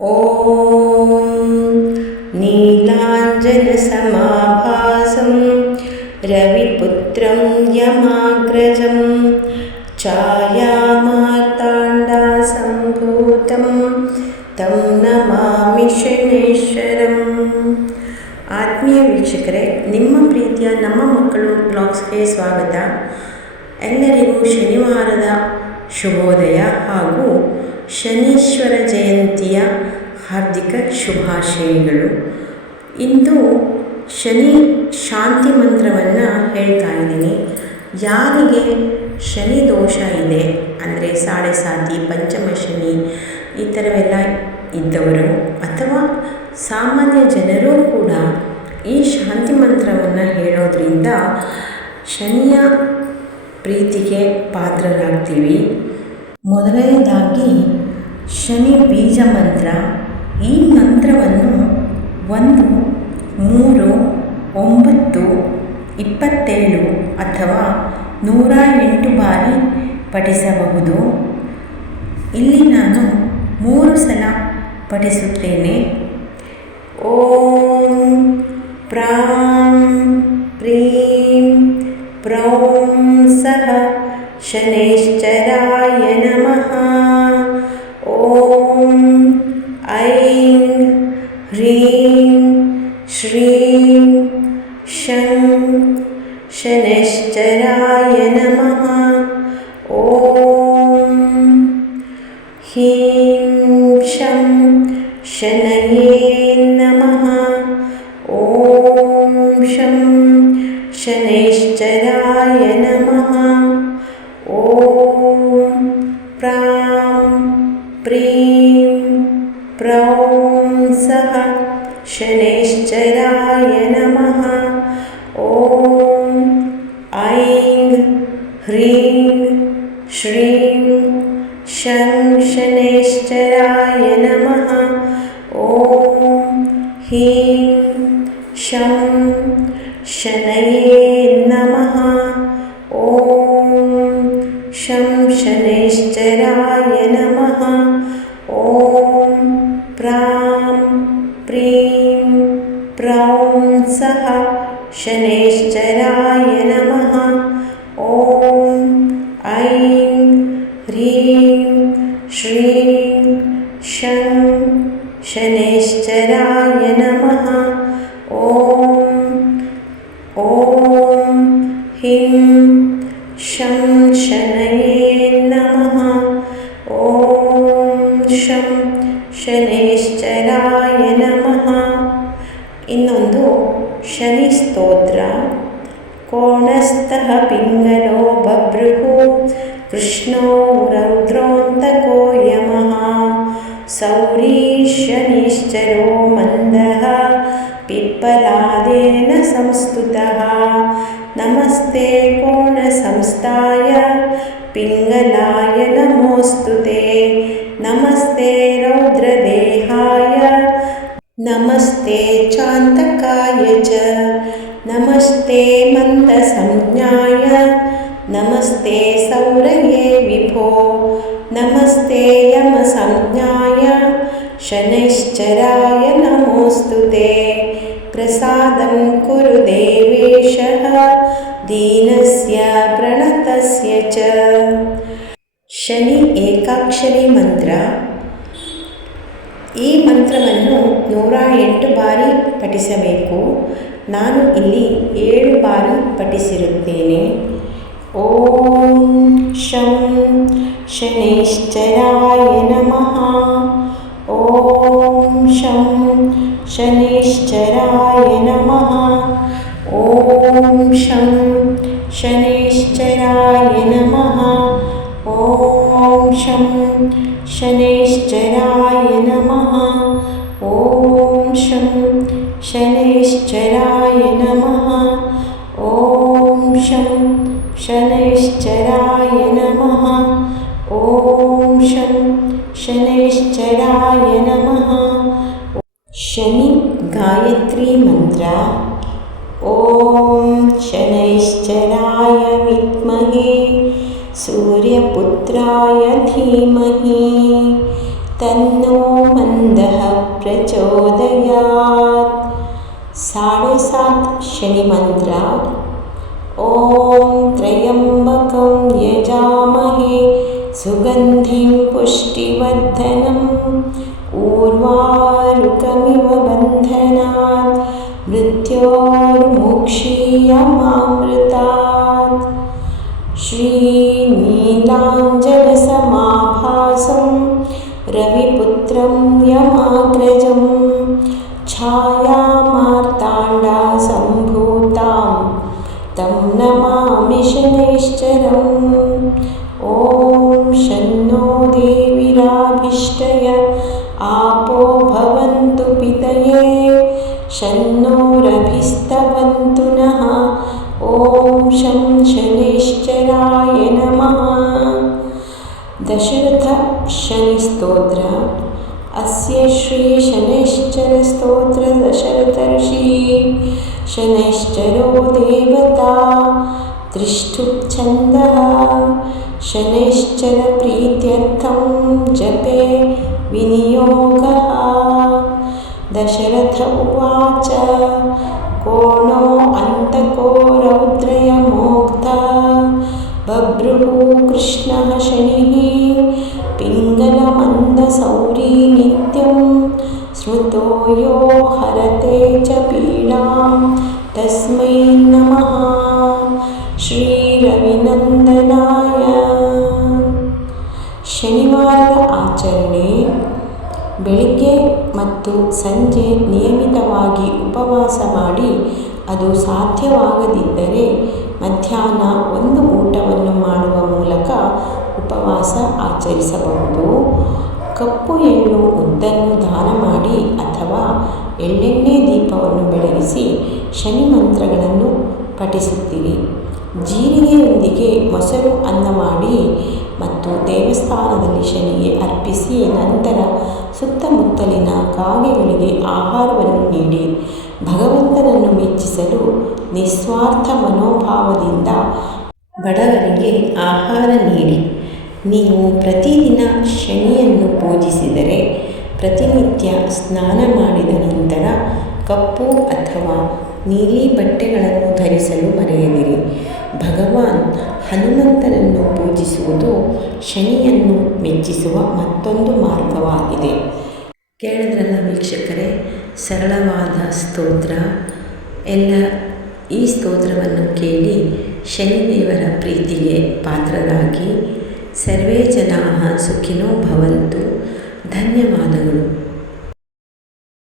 ॐ नीलाञ्जनसमाभासं रविपुत्रं यमाग्रजं छायामार्ताण्डसम्भूतं तं नमामि ಶನೇಶ್ವರಂ. ಆತ್ಮೀಯ ವೀಕ್ಷಕರೇ, ನಿಮ್ಮ ಪ್ರೀತಿಯ ನಮ್ಮ ಮಕ್ಕಳು ಬ್ಲಾಗ್ಸ್ಗೆ ಸ್ವಾಗತ. ಎಲ್ಲರಿಗೂ ಶನಿವಾರದ ಶುಭೋದಯ ಹಾಗೂ ಶನೀಶ್ವರ ಜಯಂತಿಯ ಹಾರ್ದಿಕ ಶುಭಾಶಯಗಳು. ಇಂದು ಶನಿ ಶಾಂತಿ ಮಂತ್ರವನ್ನು ಹೇಳ್ತಾ ಇದ್ದೀನಿ. ಯಾರಿಗೆ ಶನಿ ದೋಷ ಇದೆ ಅಂದರೆ ಸಾಡೆ ಸಾತಿ, ಪಂಚಮ ಶನಿ ಈ ಥರವೆಲ್ಲ ಇದ್ದವರು ಅಥವಾ ಸಾಮಾನ್ಯ ಜನರೂ ಕೂಡ ಈ ಶಾಂತಿ ಮಂತ್ರವನ್ನು ಹೇಳೋದ್ರಿಂದ ಶನಿಯ ಪ್ರೀತಿಗೆ ಪಾತ್ರರಾಗ್ತೀವಿ. ಮೊದಲನೇದಾಗಿ ಶನಿ ಬೀಜ ಮಂತ್ರ. ಈ ಮಂತ್ರವನ್ನು 1, 3, 9, 27 ಅಥವಾ 108 ಬಾರಿ ಪಠಿಸಬಹುದು. ಇಲ್ಲಿ ನಾನು 3 ಸಲ ಪಠಿಸುತ್ತೇನೆ. ಓಂ ಪ್ರಾಂ ಪ್ರೀಂ ಪ್ರೌಂ ಸಹ ಶನೈಶ್ಚರಾಯ ನಮಃ. ಓಂ ಐಂ ಹ್ರೀಂ ಶ್ರೀಂ ಶಂ ಶನೈಶ್ಚರಾಯ ನಮಃ. ಓಂ ಹೀಂ ಶಂ ಶನಯೇ ನಮಃ. ಓಂ ಶಂ ಶನೈಶ್ಚರಾಯ ನಮಃ. ಓಂ ಪ್ರಾಂ ಪ್ರೀಂ ಪ್ರೌಂ ಸಹ ಶನೈಶ್ಚರಾಯ ನಮಃ. ಓಂ ಐಂ ಹ್ರೀಂ ಶ್ರೀಂ ಶಂ ಶನೈಶ್ಚರಾಯ ನಮಃ. ಓಂ ಹೀಂ ಶಂ ಶನಯೇ ನಮಃ. ಓಂ ಶಂ ಶನೈಶ್ಚರಾಯ ನಮಃ. ಓಂ ಪ್ರಾಂ ಪ್ರೀಂ ಪ್ರೌಂ ಸಹ ಶನೈಶ್ಚರಾಯ ನಮಃ. ಓಂ ಐಂ ಹ್ರೀಂ ಶ್ರೀಂ ಶಂ ಶನೈಶ್ಚರಾಯ ನಮಃ. ಓಂ ಹೀಂ ಶಂ ಶನಯೇ ನಮಃ. ಓಂ ಶಂ ಶನೈಶ್ಚರಾಯ ನಮಃ. ಇನ್ನೊಂದು ಶನಿ ಸ್ತೋತ್ರ. ಕೋಣಸ್ಥಃ ಪಿಂಗಲೋ ಬಭ್ರುಃ ಕೃಷ್ಣೋ ರೌದ್ರೋಂತಕೋ ಯಮಃ. ಸೌರೀ ಶನಿಶ್ಚರೋ ಮಂದಃ ಪಿಪ್ಪಲಾದೇನ ಸಂಸ್ತುತಃ. ನಮಸ್ತೆ ಕೋಣ ಸಂಸ್ಥಾಯ ಪಿಂಗಲಾಯ ನಮೋಸ್ತುತೆ. ನಮಸ್ತೆ ರೌದ್ರದೇಹಾಯ ನಮಸ್ತೆ ಚಾಂತಕಾಯ ಚ. ನಮಸ್ತೆ ಮಂದಸಂಜ್ಞಾಯ ನಮಸ್ತೆ ಸೌರಯೇ ವಿಭೋ. ನಮಸ್ತೆ ಯಮಸಂಜ್ಞಾಯ ಶನೈಶ್ಚರಾಯ ನಮೋಸ್ತುತೆ. ಪ್ರಸಾದಂ ಕುರು ದೇವೇಶಃ ದೀನಸ್ಯ ಪ್ರಣತಸ್ಯ ಚ. ಶನಿ ಏಕಾಕ್ಷರಿ ಮಂತ್ರ. ಈ ಮಂತ್ರವನ್ನು 108 ಬಾರಿ ಪಠಿಸಬೇಕು. ನಾನು ಇಲ್ಲಿ 7 ಬಾರಿ ಪಠಿಸಿರುತ್ತೇನೆ. ಓಂ ಶಂ ಶನೈಶ್ಚರಾಯ ನಮಃ. ಓಂ ಶಂ ಶನೈಶ್ಚರಾಯ ನಮಃ. ಓಂ ಶಂ ಶನೈಶ್ಚರಾಯ ನಮಃ. ಓಂ ಶಂ ಶನೈಶ್ಚರಾಯ ನಮಃ. ಓಂ ಶಂ ಶನೈಶ್ಚರಾಯ ನಮಃ. ಓಂ ಶಂ ಶನೈಶ್ಚರಾಯ ನಮಃ. ಓಂ ಶಂ ಶನೈಶ್ಚರಾಯ ನಮಃ. ಶನಿ ಗಾಯತ್ರಿ ಮಂತ್ರ. ಓಂ ಶನೈಶ್ಚರಾಯ ವಿದ್ಮಹೇ सूर्यपुत्राय धीमहि तन्नो मंदः प्रचोदयात्। 7.5 शनि मंत्र। ओम त्र्यंबकं यजामहे सुगंधिं पुष्टिवर्धनम् उर्वारुकमिव बन्धनात् मृत्योर्मुक्षीयमामृतात्। श्रीनीलाञ्जनसमाभासं रविपुत्रं यमाग्रजं छायामार्ताण्डासम्भूतां तं नमामि शनैश्चरम्। ॐ शन्नो देवीराभिष्टय आपो भवन्तु पितये शन्नो रभिस्तवन्तु नः। ॐ शं शनैश्चराय नमः। दशरथ शनि स्तोत्र। अस्य श्री शनैश्चर स्तोत्र दशरथ ऋषि शनैश्चरो देवता त्रिष्ठुप्छन्दः शनैश्चर प्रीत्यर्थं जपे विनियोगः। दशरथ उवाच को नो अन्तको रौद्रयमोक्ता बभ्रुः कृष्णः शनिः पिङ्गलमन्दसौरी नित्यं स्मृतो यो हरते च पीडां तस्मै नमः। ಶ್ರೀರವಿನಂದನಾಯ. ಶನಿವಾರದ ಆಚರಣೆ. ಬೆಳಿಗ್ಗೆ ಮತ್ತು ಸಂಜೆ ನಿಯಮಿತವಾಗಿ ಉಪವಾಸ ಮಾಡಿ, ಅದು ಸಾಧ್ಯವಾಗದಿದ್ದರೆ ಮಧ್ಯಾಹ್ನ ಒಂದು ಊಟವನ್ನು ಮಾಡುವ ಮೂಲಕ ಉಪವಾಸ ಆಚರಿಸಬಹುದು. ಕಪ್ಪು ಎಳ್ಳು ಉದ್ದನ್ನು ದಾನ ಮಾಡಿ ಅಥವಾ ಎಳ್ಳೆಣ್ಣೆ ದೀಪವನ್ನು ಬೆಳಗಿಸಿ ಶನಿ ಮಂತ್ರಗಳನ್ನು ಪಠಿಸುತ್ತೀರಿ. ಜೀರಿಗೆಯೊಂದಿಗೆ ಮೊಸರು ಅನ್ನ ಮಾಡಿ ಮತ್ತು ದೇವಸ್ಥಾನದಲ್ಲಿ ಶನಿಗೆ ಅರ್ಪಿಸಿ ನಂತರ ಸುತ್ತಮುತ್ತಲಿನ ಕಾಗೆಗಳಿಗೆ ಆಹಾರವನ್ನು ನೀಡಿ ಭಗವಂತನನ್ನು ಮೆಚ್ಚಿಸಲು ನಿಸ್ವಾರ್ಥ ಮನೋಭಾವದಿಂದ ಬಡವರಿಗೆ ಆಹಾರ ನೀಡಿ. ನೀವು ಪ್ರತಿದಿನ ಶನಿಯನ್ನು ಪೂಜಿಸಿದರೆ ಪ್ರತಿನಿತ್ಯ ಸ್ನಾನ ಮಾಡಿದ ನಂತರ ಕಪ್ಪು ಅಥವಾ ನೀಲಿ ಬಟ್ಟೆಗಳನ್ನು ಧರಿಸಲು ಮರೆಯದಿರಿ. ಭಗವಾನ್ ಹನುಮಂತನನ್ನು ಪೂಜಿಸುವುದು ಶನಿಯನ್ನು ಮೆಚ್ಚಿಸುವ ಮತ್ತೊಂದು ಮಾರ್ಗವಾಗಿದೆ. ಕೇಳಿದ್ರಲ್ಲ ವೀಕ್ಷಕರೇ, ಸರಳವಾದ ಸ್ತೋತ್ರ. ಎಲ್ಲ ಈ ಸ್ತೋತ್ರವನ್ನು ಕೇಳಿ ಶನಿದೇವರ ಪ್ರೀತಿಗೆ ಪಾತ್ರರಾಗಿ. ಸರ್ವೇ ಜನಾಃ ಸುಖಿನೋ ಭವಂತು. ಧನ್ಯವಾದಗಳು.